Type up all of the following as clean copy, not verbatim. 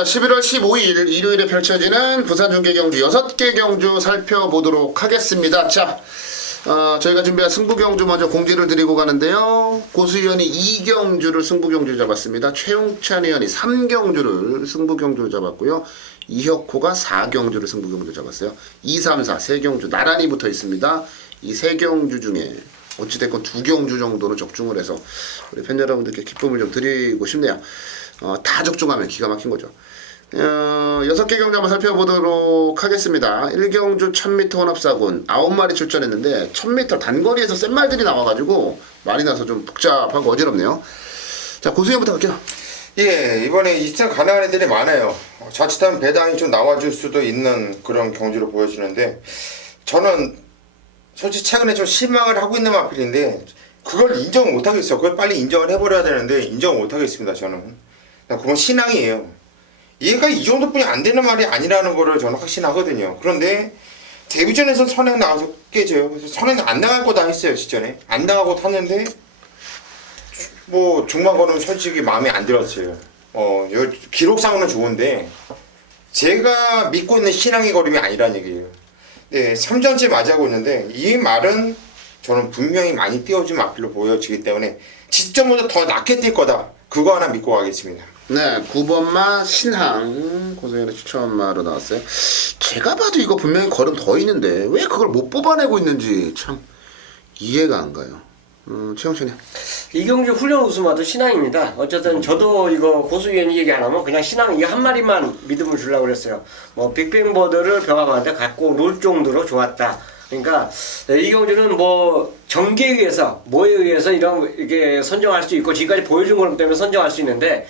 자, 11월 15일 일요일에 펼쳐지는 부산 중계 경주 6개 경주 살펴보도록 하겠습니다. 자, 저희가 준비한 승부 경주 먼저 공지를 드리고 가는데요. 고수위원이 2경주를 승부 경주 잡았습니다. 최용찬 의원이 3경주를 승부 경주를 잡았고요. 이혁호가 4경주를 승부 경주 잡았어요. 2, 3, 4 3경주 나란히 붙어 있습니다. 이 3경주 중에 어찌됐건 2경주 정도는 적중을 해서 우리 팬 여러분들께 기쁨을 좀 드리고 싶네요. 다 적중하면 기가 막힌 거죠. 6개 경주 한번 살펴보도록 하겠습니다. 1경주 1000m 혼합사군 9마리 출전했는데 1000m 단거리에서 센 말들이 나와가지고 많이 나서 좀 복잡하고 어지럽네요. 자, 고수위원부터 갈게요. 예, 이번에 입상 가능한 애들이 많아요. 자칫하면 배당이 좀 나와줄 수도 있는 그런 경주로 보여지는데, 저는 솔직히 최근에 좀 실망을 하고 있는 마필인데 그걸 인정을 못하겠어. 그걸 빨리 인정을 해버려야 되는데 인정을 못하겠습니다. 저는 그건 신앙이에요. 얘가 이 정도뿐이 안 되는 말이 아니라는 거를 저는 확신하거든요. 그런데 데뷔전에서 선행 나와서 깨져요. 그래서 선행 안 나갈 거다 했어요. 직전에 안 나가고 탔는데 뭐 중반거는 솔직히 마음에 안 들었어요. 기록상으로는 좋은데 제가 믿고 있는 신앙의 걸음이 아니라는 얘기예요. 네, 3전째 맞이하고 있는데 이 말은 저는 분명히 많이 띄워준 마필로 보여지기 때문에 지점보다 더 낮게 뛸 거다. 그거 하나 믿고 가겠습니다. 네, 9번마 신항 고수위원의 추천마로 나왔어요. 제가 봐도 이거 분명히 걸음 더 있는데 왜 그걸 못 뽑아내고 있는지 참 이해가 안 가요. 최영천이. 이경주 훈련 우승마도 신앙입니다. 어쨌든 저도 이거 고수위원이 얘기 안 하면 그냥 신앙 이 한 마리만 믿음을 주려고 그랬어요. 뭐 빅뱅버드를 병합한테 갖고 놀 정도로 좋았다. 그러니까 이경주는 뭐 정계에 의해서 뭐에 의해서 이게 선정할 수 있고 지금까지 보여준 것 때문에 선정할 수 있는데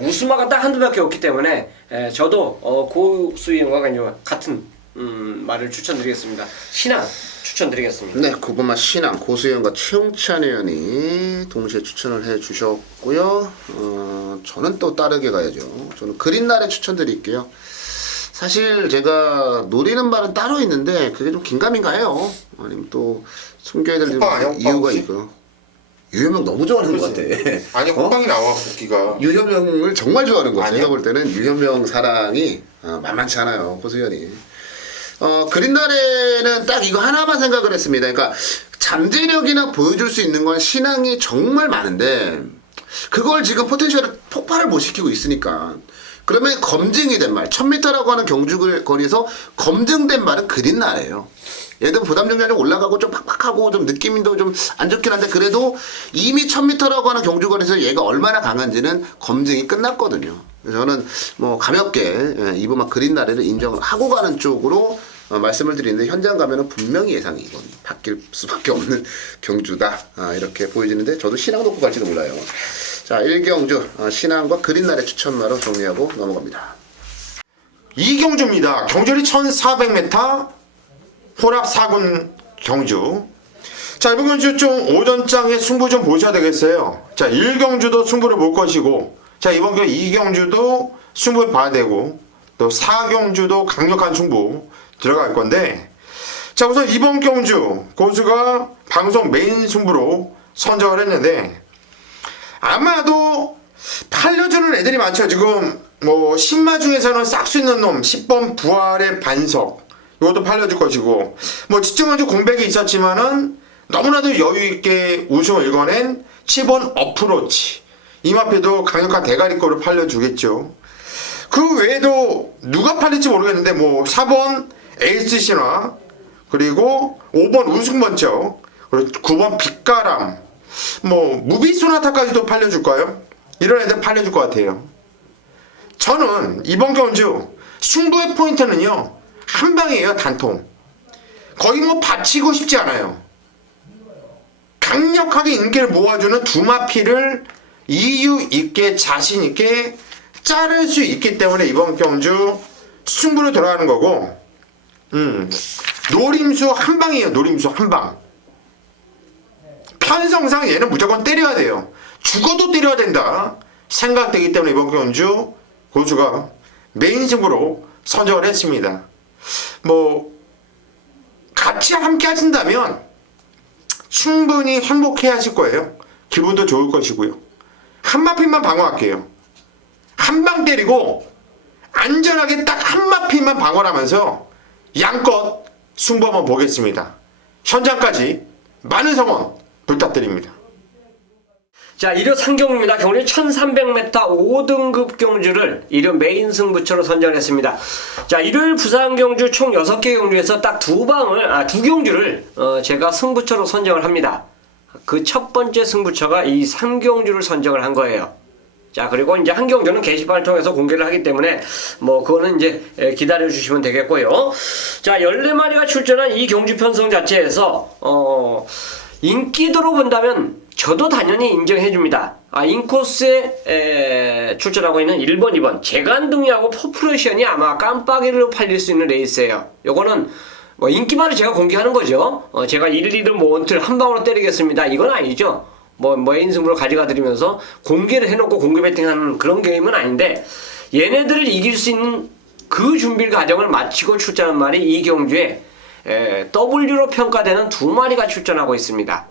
우승마가 딱 한두 밖에 없기 때문에 저도 고수위원과 이제 같은 말을 추천드리겠습니다. 신앙 추천드리겠습니다. 네, 9번마 신앙 고수위원과 최용찬 의원이 동시에 추천을 해주셨고요. 저는 또 다르게 가야죠. 저는 그린날에 추천드릴게요. 사실 제가 노리는 말은 따로 있는데 그게 좀 긴가민가 해요. 아니면 또 숨겨야 될 이유가 있고. 유효명 너무 좋아하는 것 같아. 아니 호빵이 나와 복귀가. 유효명을 정말 좋아하는 것 같아요. 아니야? 제가 볼 때는 유효명 사랑이 만만치 않아요. 고수위원이. 그린날에는 딱 이거 하나만 생각을 했습니다. 그러니까 잠재력이나 보여줄 수 있는 건 신앙이 정말 많은데 그걸 지금 포텐셜을 폭발을 못 시키고 있으니까 그러면 검증이 된 말 1000m라고 하는 경주거리에서 검증된 말은 그린날이에요. 얘도 부담 정량이 올라가고 좀 팍팍하고 좀 느낌도 좀 안 좋긴 한데 그래도 이미 1000m라고 하는 경주거리에서 얘가 얼마나 강한지는 검증이 끝났거든요. 그래서 저는 뭐 가볍게 이번만 그린날에를 인정을 하고 가는 쪽으로 말씀을 드리는데 현장 가면은 분명히 예상이 이건 바뀔 수밖에 없는 경주다 이렇게 보여지는데 저도 신앙 놓고 갈지도 몰라요. 자, 1경주 신앙과 그린날의 추천마로 정리하고 넘어갑니다. 이경주입니다. 경주리 1400m 혼합 4군 경주. 자, 이번 경주 좀 오전장에 승부 좀 보셔야 되겠어요. 자, 1경주도 승부를 볼 것이고, 자, 이번 경주 2경주도 승부를 봐야 되고, 또 4경주도 강력한 승부 들어갈 건데, 자, 우선 이번 경주 고수가 방송 메인 승부로 선정을 했는데, 아마도 팔려주는 애들이 많죠. 지금 뭐 신마 중에서는 싹 수 있는 놈 10번 부활의 반석 이것도 팔려줄 것이고, 뭐 지정한주 공백이 있었지만은 너무나도 여유있게 우승을 일궈낸 7번 어프로치 이마표도 강력한 대가리꼴을 팔려주겠죠. 그 외에도 누가 팔릴지 모르겠는데 뭐 4번 에이스 신화, 그리고 5번 우승번쩍, 그리고 9번 빛가람, 뭐 무비소나타까지도 팔려줄까요? 이런 애들 팔려줄 것 같아요. 저는 이번 경주 승부의 포인트는요 한 방이에요. 단통. 거의 뭐 받치고 싶지 않아요. 강력하게 인기를 모아주는 두 마피를 이유 있게 자신 있게 자를 수 있기 때문에 이번 경주 승부로 들어가는 거고, 노림수 한 방이에요. 노림수 한 방. 편성상 얘는 무조건 때려야 돼요. 죽어도 때려야 된다 생각되기 때문에 이번 경주 고수가 메인 승부로 선정을 했습니다. 뭐 같이 함께 하신다면 충분히 행복해 하실 거예요. 기분도 좋을 것이고요. 한 마필만 방어할게요. 한 방 때리고 안전하게 딱 한 마피만 방어하면서 양껏 승부 한번 보겠습니다. 현장까지 많은 성원 부탁드립니다. 자, 일요 상경주입니다. 경주 1300m 5등급 경주를 일요 메인 승부처로 선정했습니다. 자, 일요일 부산 경주 총 6개 경주에서 딱 두 경주를 제가 승부처로 선정을 합니다. 그 첫 번째 승부처가 이 3경주를 선정을 한 거예요. 자, 그리고 이제 한 경주는 게시판을 통해서 공개를 하기 때문에 뭐 그거는 이제 기다려 주시면 되겠고요. 자, 14마리가 출전한 이 경주 편성 자체에서 인기도로 본다면 저도 당연히 인정해 줍니다. 인코스에 출전하고 있는 1번, 2번 재간둥이하고 포프레션이 아마 깜빡이로 팔릴 수 있는 레이스예요. 요거는 뭐 인기만을 제가 공개하는 거죠. 제가 1, 2등 뭐 원틀 한 방으로 때리겠습니다. 이건 아니죠. 뭐 메인 승부를 가져가 드리면서 공개를 해놓고 공개 배팅하는 그런 게임은 아닌데, 얘네들을 이길 수 있는 그 준비 과정을 마치고 출전한 말이 이 경주에 W로 평가되는 2마리가 출전하고 있습니다.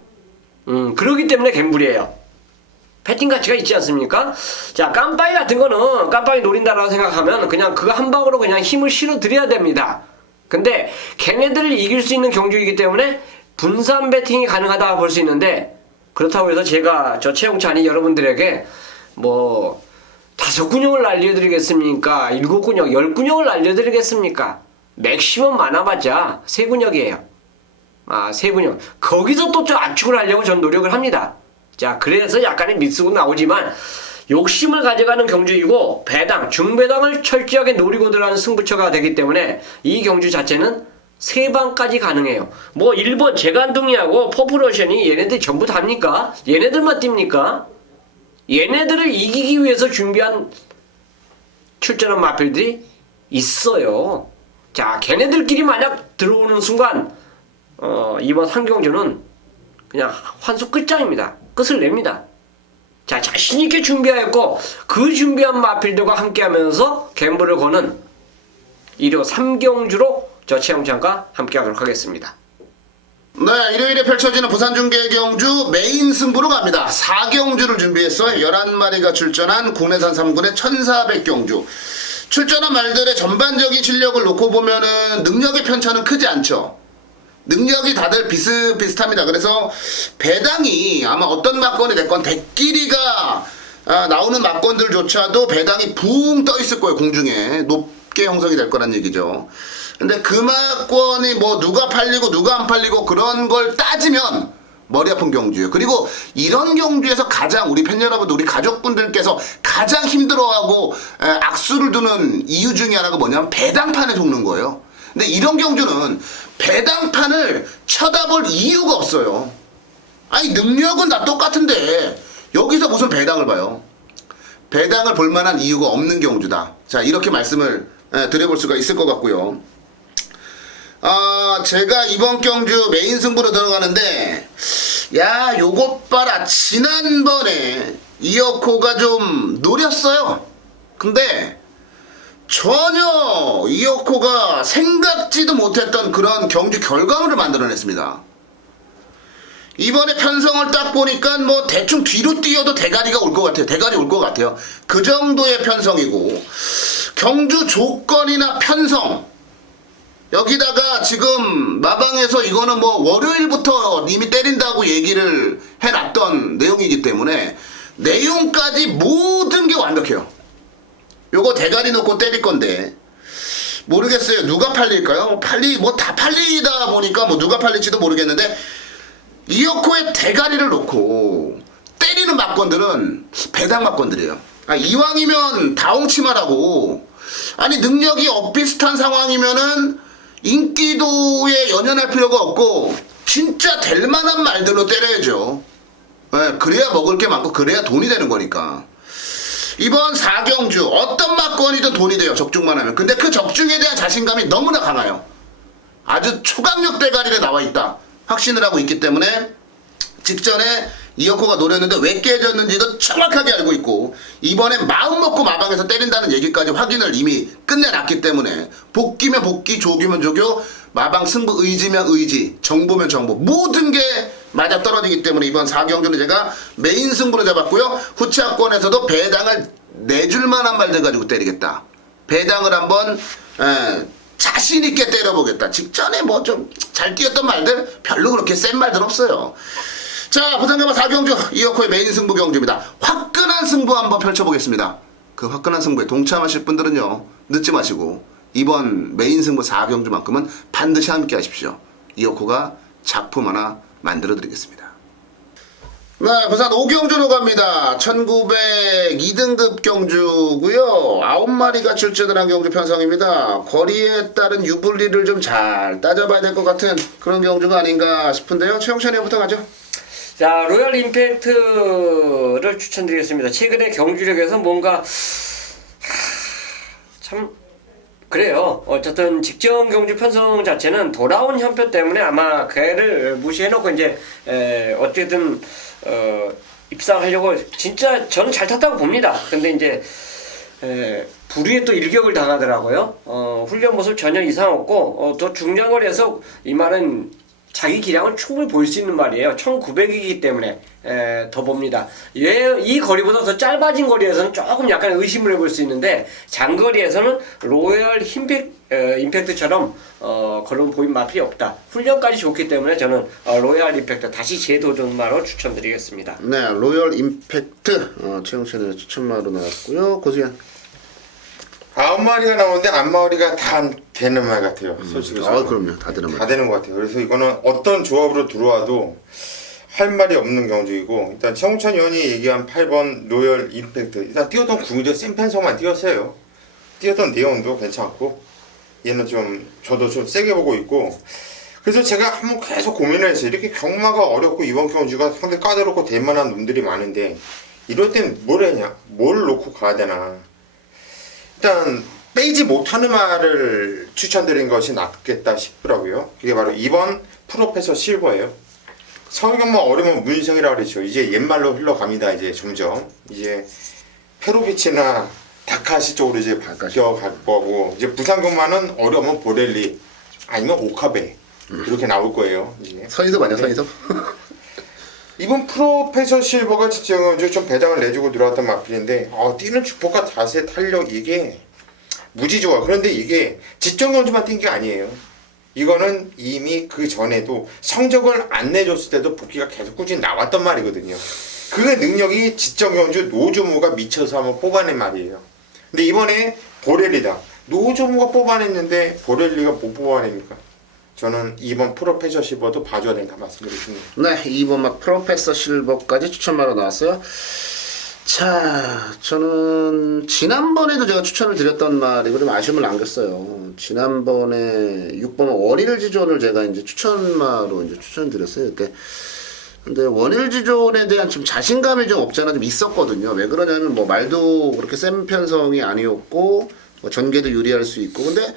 그러기 때문에 갬블이에요. 패팅 가치가 있지 않습니까? 자, 깜빡이 같은 거는 깜빡이 노린다라고 생각하면 그냥 그거 한 방으로 그냥 힘을 실어 드려야 됩니다. 근데 걔네들을 이길 수 있는 경주이기 때문에 분산 배팅이 가능하다고 볼 수 있는데, 그렇다고 해서 제가 저 최용찬이 여러분들에게 뭐 5근육을 알려드리겠습니까? 7근육, 10근육을 알려드리겠습니까? 맥시멈 많아봤자 3근육이에요. 3근육. 거기서 또 좀 압축을 하려고 전 노력을 합니다. 자, 그래서 약간의 미스가 나오지만 욕심을 가져가는 경주이고 배당, 중배당을 철저하게 노리고 들어가는 승부처가 되기 때문에 이 경주 자체는 3방까지 가능해요. 뭐 1번 재간둥이하고 포프러션이 얘네들 전부 답니까? 얘네들만 뜁니까? 얘네들을 이기기 위해서 준비한 출전한 마필들이 있어요. 자, 걔네들끼리 만약 들어오는 순간 이번 상경주는 그냥 환수 끝장입니다. 끝을 냅니다. 자, 자신있게 준비하였고 그 준비한 마필들과 함께하면서 갬블을 거는 일요 3경주로 저 최영찬과 함께하도록 하겠습니다. 네, 일요일에 펼쳐지는 부산중계경주 메인 승부로 갑니다. 4경주를 준비했어요. 11마리가 출전한 국내산 3군의 1400경주. 출전한 말들의 전반적인 실력을 놓고 보면은 능력의 편차는 크지 않죠. 능력이 다들 비슷비슷합니다. 그래서 배당이 아마 어떤 막건이 됐건 대끼리가 나오는 막건들조차도 배당이 붕 떠 있을 거예요. 공중에 높게 형성이 될 거란 얘기죠. 근데 그 막권이 뭐 누가 팔리고 누가 안 팔리고 그런 걸 따지면 머리 아픈 경주예요. 그리고 이런 경주에서 가장 우리 팬 여러분들, 우리 가족분들께서 가장 힘들어하고 악수를 두는 이유 중에 하나가 뭐냐면 배당판에 속는 거예요. 근데 이런 경주는 배당판을 쳐다볼 이유가 없어요. 아니, 능력은 다 똑같은데 여기서 무슨 배당을 봐요. 배당을 볼 만한 이유가 없는 경주다. 자, 이렇게 말씀을 드려볼 수가 있을 것 같고요. 제가 이번 경주 메인 승부로 들어가는데, 야, 요것 봐라. 지난번에 이어코가 좀 노렸어요. 근데 전혀 이어코가 생각지도 못했던 그런 경주 결과물을 만들어냈습니다. 이번에 편성을 딱 보니까 뭐 대충 뒤로 뛰어도 대가리가 올 것 같아요. 대가리 올 것 같아요. 그 정도의 편성이고, 경주 조건이나 편성, 여기다가 지금 마방에서 이거는 뭐 월요일부터 이미 때린다고 얘기를 해놨던 내용이기 때문에 내용까지 모든 게 완벽해요. 요거 대가리 놓고 때릴 건데 모르겠어요. 누가 팔릴까요? 뭐 다 팔리다 보니까 뭐 누가 팔릴지도 모르겠는데, 이어코의 대가리를 놓고 때리는 막건들은 배당 막건들이에요. 이왕이면 다홍치마라고, 아니 능력이 엇비슷한 상황이면은 인기도에 연연할 필요가 없고 진짜 될 만한 말들로 때려야죠. 그래야 먹을 게 많고 그래야 돈이 되는 거니까. 이번 4경주 어떤 막건이든 돈이 돼요. 적중만 하면. 근데 그 적중에 대한 자신감이 너무나 강해요. 아주 초강력 대가리에 나와 있다 확신을 하고 있기 때문에 직전에 이어코가 노렸는데 왜 깨졌는지도 정확하게 알고 있고, 이번엔 마음 먹고 마방에서 때린다는 얘기까지 확인을 이미 끝내놨기 때문에 복귀면 복귀, 조교면 조교, 마방 승부 의지면 의지, 정보면 정보, 모든 게 맞아떨어지기 때문에 이번 4경주는 제가 메인 승부로 잡았고요. 후차권에서도 배당을 내줄 만한 말들 가지고 때리겠다. 배당을 한번 자신 있게 때려보겠다. 직전에 뭐 좀 잘 뛰었던 말들 별로 그렇게 센 말들 없어요. 자, 부산경마 4경주 이어코의 메인 승부 경주입니다. 화끈한 승부 한번 펼쳐보겠습니다. 그 화끈한 승부에 동참하실 분들은요, 늦지 마시고 이번 메인 승부 4경주만큼은 반드시 함께 하십시오. 이어코가 작품 하나 만들어 드리겠습니다. 네, 부산 5경주로 갑니다. 1902등급 경주고요. 9마리가 출전을 한 경주 편성입니다. 거리에 따른 유불리를 좀 잘 따져봐야 될 것 같은 그런 경주가 아닌가 싶은데요. 최영찬이부터 가죠. 자, 로열 임팩트를 추천드리겠습니다. 최근에 경주력에서 뭔가 참 그래요. 어쨌든 직전 경주 편성 자체는 돌아온 현표 때문에 아마 걔를 무시해놓고 이제 어쨌든 입상하려고 진짜 저는 잘 탔다고 봅니다. 근데 이제 불의에 또 일격을 당하더라고요. 훈련 모습 전혀 이상 없고 더 중요한 거라서 이 말은 자기 기량을 충분히 보일 수 있는 말이에요. 1900이기 때문에 더 봅니다. 이 거리보다 더 짧아진 거리에서는 조금 약간 의심을 해볼 수 있는데 장거리에서는 로열 임팩트처럼 그런 보임 맛이 없다. 훈련까지 좋기 때문에 저는 로열 임팩트 다시 재도전마로 추천드리겠습니다. 네, 로열 임팩트 최영찬의 추천마로 나왔고요. 고수현. 9마리가 나오는데 앞마리가 다 되는 말 같아요. 솔직히. 그럼요. 다 되는 말. 다 되는 것 같아요. 그래서 이거는 어떤 조합으로 들어와도 할 말이 없는 경주이고, 일단 최홍찬 의원이 얘기한 8번 로열 임팩트, 일단 뛰었던 구미도 센 편성만 뛰었어요. 뛰었던 내용도 괜찮고, 얘는 좀 저도 좀 세게 보고 있고, 그래서 제가 한번 계속 고민을 했어요. 이렇게 경마가 어렵고 이번 경주가 상당히 까다롭고 대만한 놈들이 많은데 이럴 땐 뭘 해냐? 뭘 놓고 가야 되나? 일단 빼지 못하는 말을 추천드린 것이 낫겠다 싶더라고요. 그게 바로 2번 프로페서 실버예요. 서울경마 어려면 문생이라고 그랬죠. 이제 옛말로 흘러갑니다. 이제 점점 이제 페로비치나 다카시 쪽으로 이제 바뀌어갈 거고, 이제 부산경마는 어려면 보렐리 아니면 오카베 이렇게 나올 거예요. 이제 선이섭 아니야, 선이섭? 이번 프로페서 실버가 진짜 좀 배당을 내주고 들어왔던 마필인데 뛰는 주포가 자세 탄력 이게 무지 좋아. 그런데 이게 직전 경주만 뛴 게 아니에요. 이거는 이미 그 전에도 성적을 안 내줬을 때도 복귀가 계속 꾸준히 나왔던 말이거든요. 그 능력이 직전 경주 노조무가 미쳐서 한번 뽑아낸 말이에요. 근데 이번에 보렐리다. 노조무가 뽑아냈는데 보렐리가 못 뽑아냅니까? 저는 2번 프로페서 실버도 봐줘야 된다 말씀드리겠습니다. 네, 2번 막 프로페서 실버까지 추천마로 나왔어요. 자, 저는 지난번에도 제가 추천을 드렸던 말이고 좀 아쉬움을 남겼어요. 지난번에 6번 원일지존을 제가 이제 추천마로 이제 추천드렸어요. 근데 원일지존에 대한 좀 자신감이 좀 없잖아 좀 있었거든요. 왜 그러냐면 뭐 말도 그렇게 센 편성이 아니었고 뭐 전개도 유리할 수 있고, 근데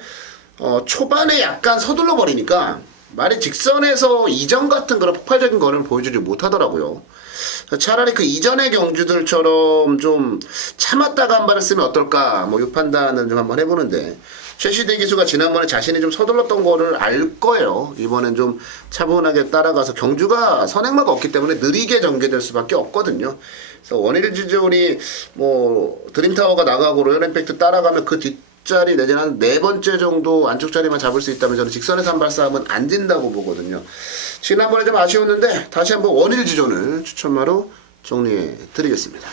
초반에 약간 서둘러 버리니까 말이 직선에서 이전 같은 그런 폭발적인 거는 보여주지 못하더라고요. 차라리 그 이전의 경주들처럼 좀 참았다가 한 발을 쓰면 어떨까, 뭐 이 판단을 좀 한번 해보는데, 최시대 기수가 지난번에 자신이 좀 서둘렀던 거를 알 거예요. 이번엔 좀 차분하게 따라가서 경주가 선행마가 없기 때문에 느리게 전개될 수밖에 없거든요. 그래서 원일지존이 뭐 드림타워가 나가고 로열 임팩트 따라가면 그 뒷자리 내지는 한 4번째 정도 안쪽 자리만 잡을 수 있다면 저는 직선에서 한 발 싸움은 안 진다고 보거든요. 지난번에 좀 아쉬웠는데 다시 한번 원일지존을 추천마로 정리해 드리겠습니다.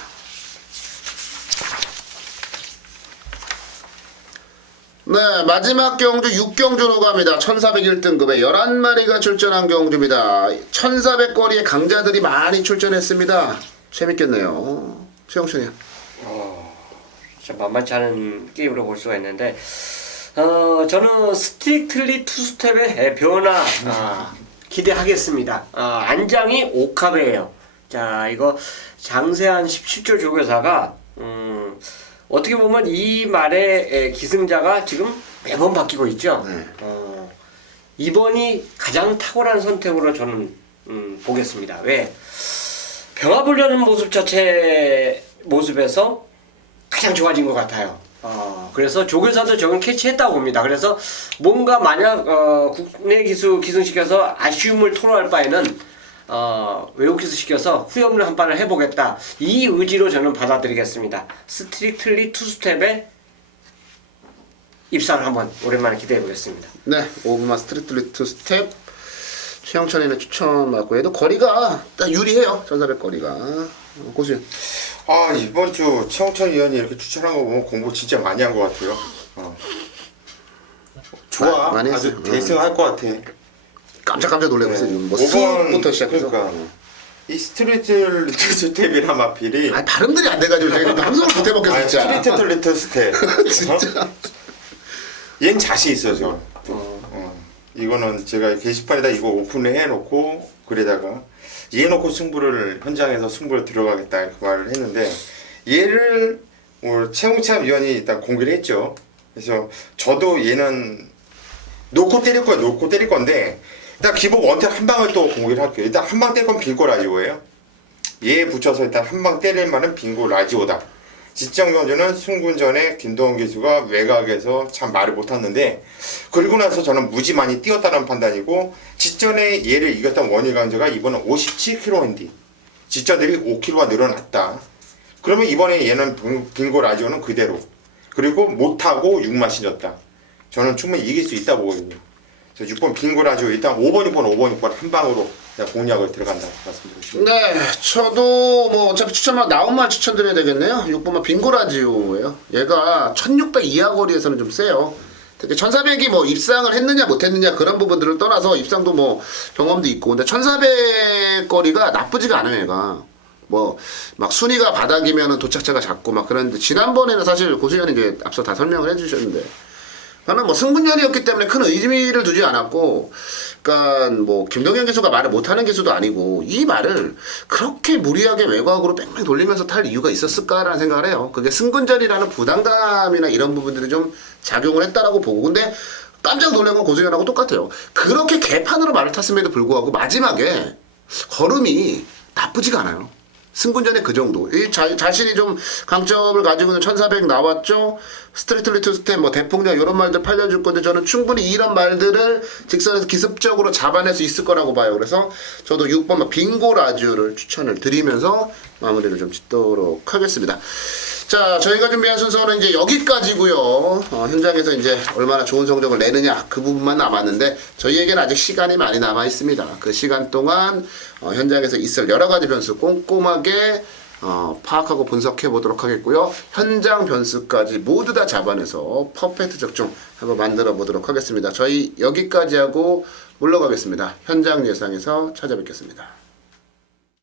네, 마지막 경주 6경주로 갑니다. 1401등급에 11마리가 출전한 경주입니다. 1400거리의 강자들이 많이 출전했습니다. 재밌겠네요. 최영춘이요. 진짜 만만치 않은 게임으로 볼 수가 있는데 저는 스트릭틀리 투스텝의 변화 기대하겠습니다. 안장이 오카베예요. 자, 이거 장세한 17조 조교사가 어떻게 보면 이 말의 기승자가 지금 매번 바뀌고 있죠. 네. 이번이 가장 탁월한 선택으로 저는 보겠습니다. 왜? 병합을 모습 모습에서 가장 좋아진 것 같아요. 그래서 조교사도 저건 캐치했다고 봅니다. 그래서 뭔가 만약 국내 기수 기승시켜서 아쉬움을 토로할 바에는 외국 기수 시켜서 후회 없는 한 판을 해보겠다, 이 의지로 저는 받아들이겠습니다. 스트릭틀리 투스텝의 입상을 한번 오랜만에 기대해 보겠습니다. 네, 5분만 스트리트 리트 스텝 최영찬이는 추천 맞고 해도 거리가 딱 유리해요. 1400 거리가. 고수연. 아 이번 주 최홍천 위원이 이렇게 추천한 거 보면 공부 진짜 많이 한 것 같아요. 좋아. 많이 아주 했어요. 대승할 것 같아. 깜짝깜짝 놀라고 있어요. 지금 뭐 5번 수부터 시작해서. 그러니까 이 스트리트 리트 스텝이나 마필이 아 발음들이 안 돼가지고 제가 방송을 못 해먹겠어 아니, 진짜. 스트리트 리트 스텝. 진짜. 얜 자신 있어 저. 이거는 제가 게시판에다 이거 오픈을 해놓고 그래다가 얘 놓고 현장에서 승부를 들어가겠다 그 말을 했는데 얘를 오늘 최홍찬 위원이 일단 공개를 했죠. 그래서 저도 얘는 놓고 때릴 거예요. 놓고 때릴 건데 일단 기본 원택 한 방을 또 공개를 할게요. 일단 한 방 때릴 건 빙고 라지오예요. 얘 붙여서 일단 한 방 때릴 만은 빙고 라지오다. 지정 경주는 승군 전에 김동원 기수가 외곽에서 참 말을 못했는데 그리고 나서 저는 무지 많이 뛰었다는 판단이고 직전에 얘를 이겼던 원일 강자가 이번은 57kg 핸디 직전 대비 5kg가 늘어났다. 그러면 이번에 얘는 빙고 라지오는 그대로 그리고 못하고 6만 신졌다. 저는 충분히 이길 수 있다 보거든요. 그래서 6번 빙고 라지오 일단 5번, 6번 한 방으로 공략을 들어간다 말씀드리겠습니다. 네, 저도 뭐 어차피 추천만 나온만 추천드려야 되겠네요. 6번만 빙고라지오예요. 얘가 1600 이하 거리에서는 좀 세요. 특히 1400이 뭐 입상을 했느냐 못했느냐 그런 부분들을 떠나서 입상도 뭐 경험도 있고 근데 1400 거리가 나쁘지가 않아요. 얘가 뭐 막 순위가 바닥이면은 도착자가 작고 막 그런데 지난번에는 사실 고수현이 이제 앞서 다 설명을 해주셨는데 저는 뭐 승분전이었기 때문에 큰 의미를 두지 않았고, 그러니까 뭐 김동현 기수가 말을 못하는 기수도 아니고 이 말을 그렇게 무리하게 외곽으로 뺑뺑 돌리면서 탈 이유가 있었을까라는 생각을 해요. 그게 승분전이라는 부담감이나 이런 부분들이 좀 작용을 했다라고 보고, 근데 깜짝 놀란 건 고승현하고 똑같아요. 그렇게 개판으로 말을 탔음에도 불구하고 마지막에 걸음이 나쁘지가 않아요. 승분전에 그 정도. 이 자신이 좀 강점을 가지고 있는 1400 나왔죠. 스트리트 리트 스텝, 뭐 대폭력 이런 말들 팔려줄 건데 저는 충분히 이런 말들을 직선에서 기습적으로 잡아낼 수 있을 거라고 봐요. 그래서 저도 6번 빙고 라지오를 추천을 드리면서 마무리를 좀 짓도록 하겠습니다. 자, 저희가 준비한 순서는 이제 여기까지고요. 현장에서 이제 얼마나 좋은 성적을 내느냐 그 부분만 남았는데 저희에게는 아직 시간이 많이 남아 있습니다. 그 시간 동안 현장에서 있을 여러 가지 변수 꼼꼼하게 파악하고 분석해 보도록 하겠고요. 현장 변수까지 모두 다 잡아내서 퍼펙트 적중 한번 만들어 보도록 하겠습니다. 저희 여기까지 하고 물러가겠습니다. 현장 예상에서 찾아뵙겠습니다.